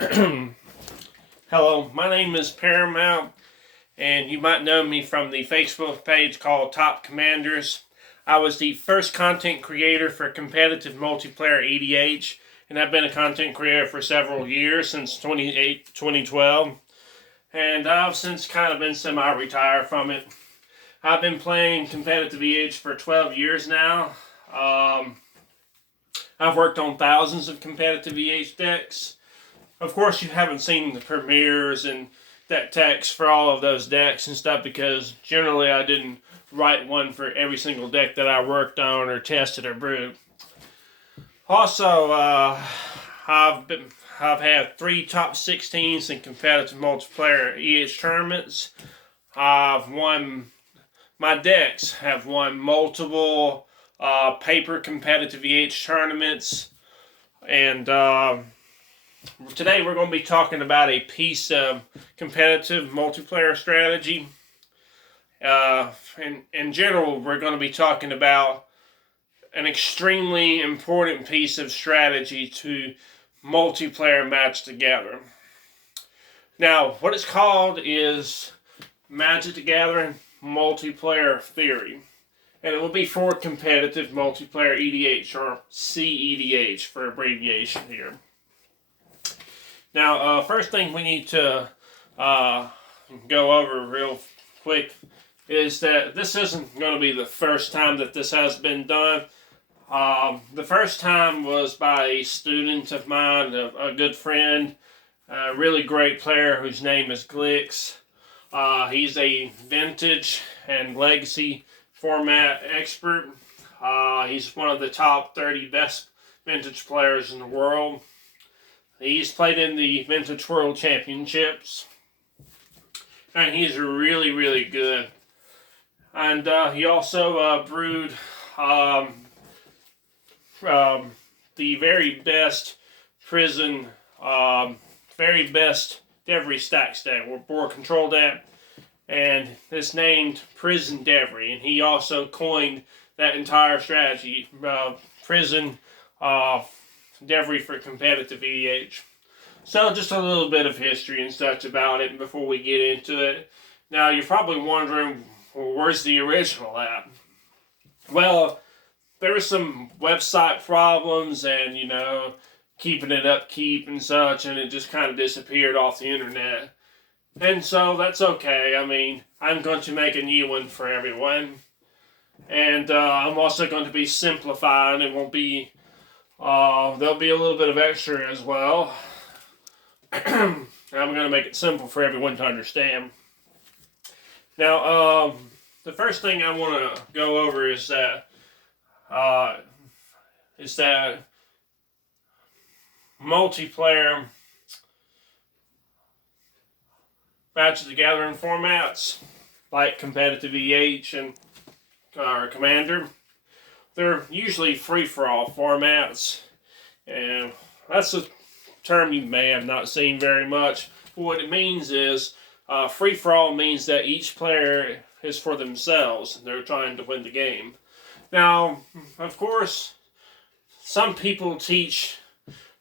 Hello, my name is Paramount, and you might know me from the Facebook page called Top Commanders. I was the first content creator for competitive multiplayer EDH, and I've been a content creator for several years, since 2012, and I've since kind of been semi-retired from it. I've been playing competitive EDH for 12 years now. I've worked on thousands of competitive EDH decks. Of course, you haven't seen the premieres and deck text for all of those decks and stuff, because generally I didn't write one for every single deck that I worked on or tested or brewed. Also, I've had 3 top 16s in competitive multiplayer EDH tournaments. My decks have won multiple paper competitive EDH tournaments, and today we're going to be talking about a piece of competitive multiplayer strategy. In general, we're going to be talking about an extremely important piece of strategy to multiplayer match together. Now, what it's called is Magic the Gathering Multiplayer Theory. And it will be for competitive multiplayer EDH, or cEDH for abbreviation here. Now, first thing we need to go over real quick is that this isn't going to be the first time that this has been done. The first time was by a student of mine, a good friend, a really great player whose name is Glix. He's a vintage and legacy format expert. He's one of the top 30 best vintage players in the world. He's played in the Vintage World Championships, and he's really, really good. And he also brewed the very best prison, very best Devery stack or board control deck, and it's named Prison Devery. And he also coined that entire strategy, Prison Devery for competitive EDH. So just a little bit of history and such about it before we get into it. Now you're probably wondering, well, where's the original at? Well, there were some website problems and, keeping it upkeep and such, and it just kind of disappeared off the internet. And so that's okay. I mean, I'm going to make a new one for everyone. And I'm also going to be simplifying. It won't be there'll be a little bit of extra as well. I'm going to make it simple for everyone to understand. Now, the first thing I want to go over is that multiplayer Magic the Gathering formats, like competitive EDH and Commander, they're usually free-for-all formats, and that's a term you may have not seen very much. But what it means is free-for-all means that each player is for themselves, and they're trying to win the game. Now, of course, some people teach,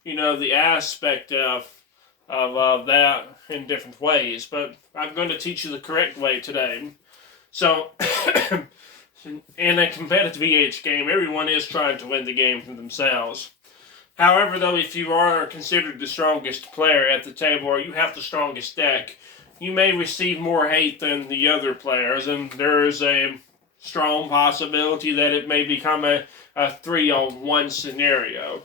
the aspect of that in different ways, but I'm going to teach you the correct way today. So, in a competitive EDH game, everyone is trying to win the game for themselves. However, though, if you are considered the strongest player at the table, or you have the strongest deck, you may receive more hate than the other players, and there is a strong possibility that it may become a 3-on-1 scenario,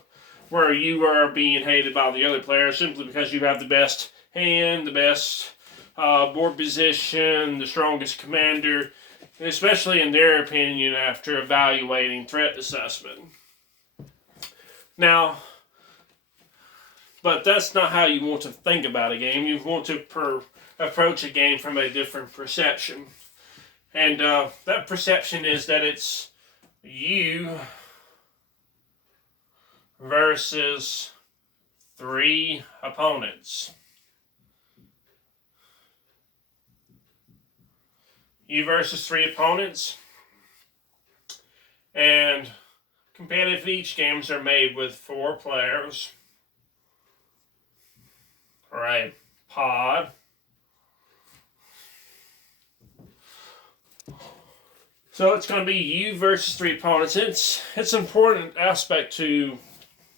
where you are being hated by the other players simply because you have the best hand, the best board position, the strongest commander, especially in their opinion after evaluating threat assessment. Now, but that's not how you want to think about a game. You want to approach a game from a different perception. And that perception is that it's you versus 3 opponents. You versus 3 opponents. And competitive each games are made with 4 players. or a pod. So it's going to be you versus 3 opponents. It's an important aspect to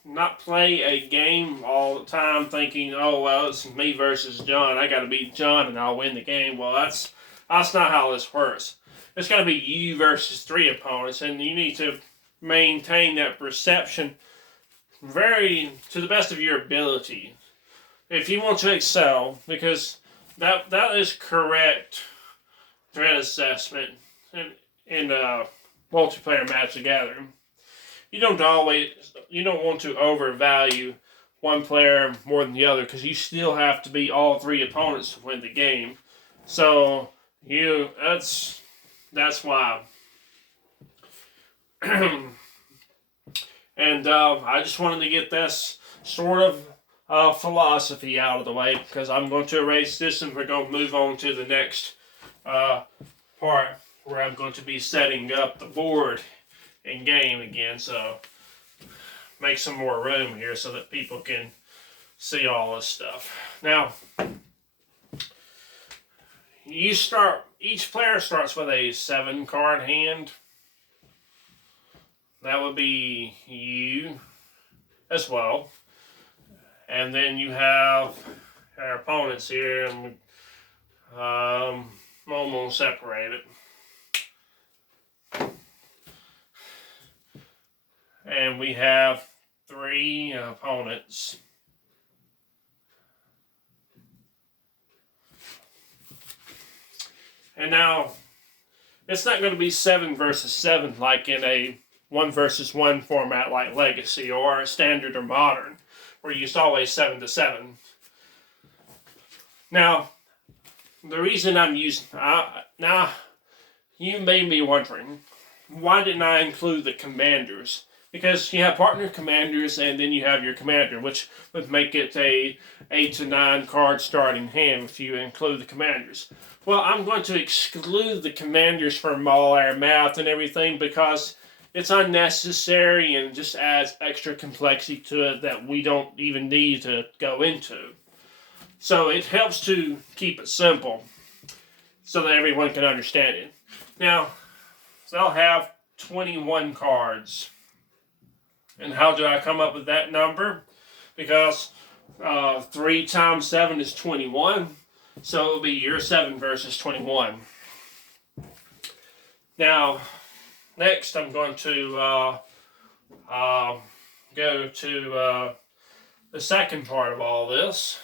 not play a game all the time thinking, oh, well, it's me versus John. I got to beat John and I'll win the game. Well, that's not how this works. It's going to be you versus 3 opponents, and you need to maintain that perception to the best of your ability. If you want to excel, because that is correct threat assessment in multiplayer Magic the Gathering. You don't want to overvalue one player more than the other, because you still have to beat all 3 opponents to win the game. So that's why. And I just wanted to get this sort of philosophy out of the way, because I'm going to erase this and we're going to move on to the next part where I'm going to be setting up the board in game again. So make some more room here so that people can see all this stuff. Now, each player starts with a 7-card hand. That would be you as well. And then you have our opponents here, and I'm going to separate it. And we have 3 opponents. And now, it's not going to be 7 versus 7 like in a 1 versus 1 format like Legacy or Standard or Modern, where you used always 7 to 7. Now, the reason I'm using... now, you may be wondering, why didn't I include the commanders? Because you have partner commanders, and then you have your commander, which would make it a 8 to 9 card starting hand if you include the commanders. Well, I'm going to exclude the commanders from all our math and everything, because it's unnecessary and just adds extra complexity to it that we don't even need to go into. So it helps to keep it simple so that everyone can understand it. Now, they'll have 21 cards. And how do I come up with that number? Because 3 times 7 is 21. So it'll be your 7 versus 21. Now, next I'm going to go to the second part of all this.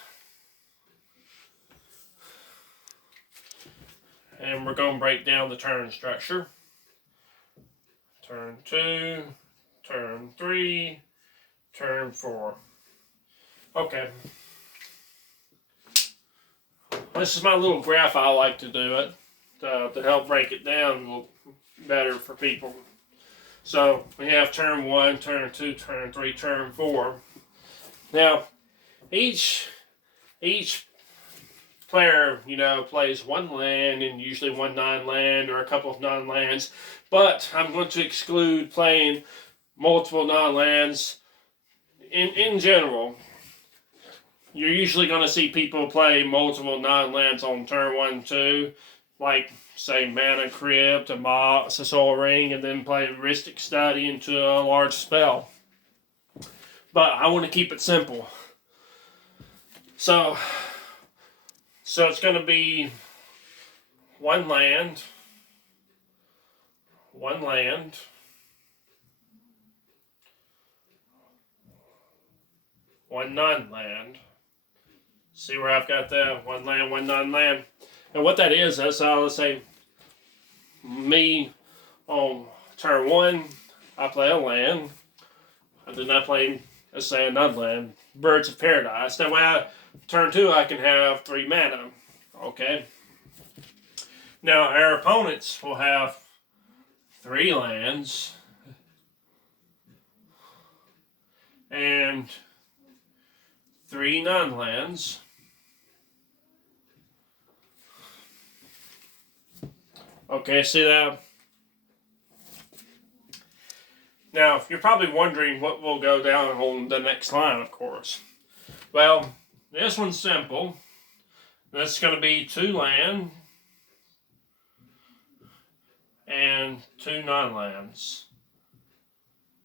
And we're going to break down the turn structure. Turn 2, turn 3, turn 4. Okay. This is my little graph I like to do it to help break it down a little better for people. So we have turn 1, turn 2, turn 3, turn 4. Now, each player, plays 1 land, and usually 1 non-land or a couple of non-lands. But I'm going to exclude playing multiple non-lands. In general, you're usually going to see people play multiple non-lands on turn 1, 2, like, say, Mana Crypt, a Mox, a Soul Ring, and then play Heuristic Study into a large spell. But I want to keep it simple. So it's going to be 1 land, 1 land, 1 non-land. See where I've got that? 1 land, 1 non-land. And what that is, that's let's say me on turn 1, I play a land, and then I play, let's say, a non-land, Birds of Paradise. That way, turn 2, I can have 3 mana. Okay. Now, our opponents will have 3 lands and 3 non-lands. Okay, see that? Now, you're probably wondering what will go down on the next line, of course. Well, This one's simple. That's going to be 2 land and 2 non-lands.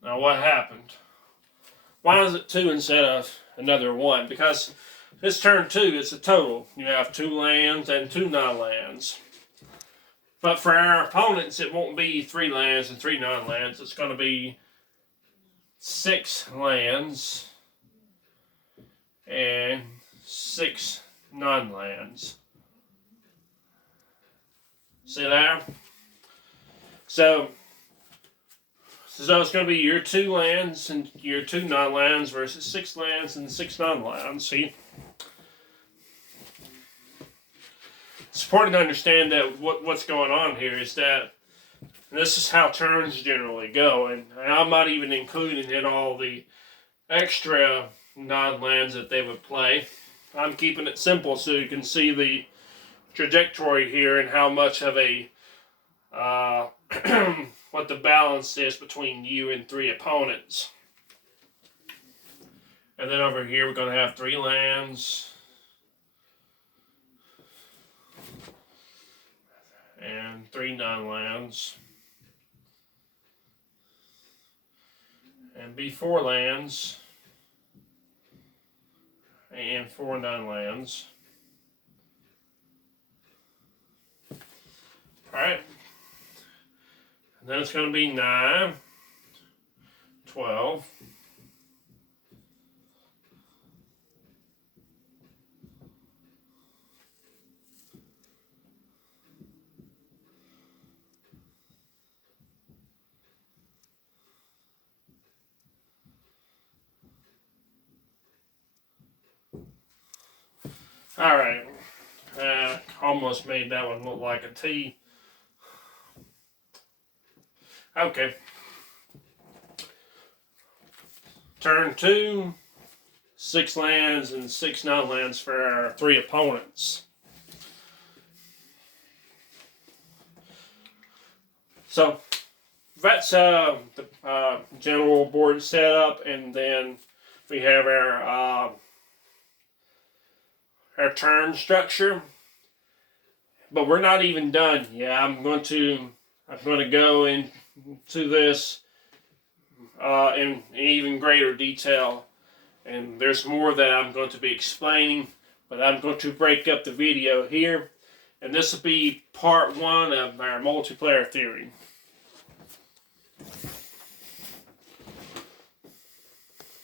Now what happened? Why is it 2 instead of another 1? Because this turn 2, it's a total. You have 2 lands and 2 non-lands. But for our opponents, it won't be 3 lands and 3 non-lands. It's going to be 6 lands and 6 non-lands. See there? So it's going to be your 2 lands and your 2 non-lands versus 6 lands and 6 non-lands. See? It's important to understand that what's going on here is that this is how turns generally go, and I'm not even including in all the extra non-lands that they would play. I'm keeping it simple so you can see the trajectory here and how much of a what the balance is between you and 3 opponents. And then over here we're going to have 3 lands and 3 non-lands, and be 4 lands and 4 non-lands. Alright, and then it's going to be 9, 12, alright, almost made that one look like a T. Okay. Turn 2, 6 lands and 6 non-lands for our 3 opponents. So that's the general board setup, and then we have our turn structure. But we're not even done yet. I'm going to go into this in even greater detail, and there's more that I'm going to be explaining, but I'm going to break up the video here, and this will be part 1 of our multiplayer theory.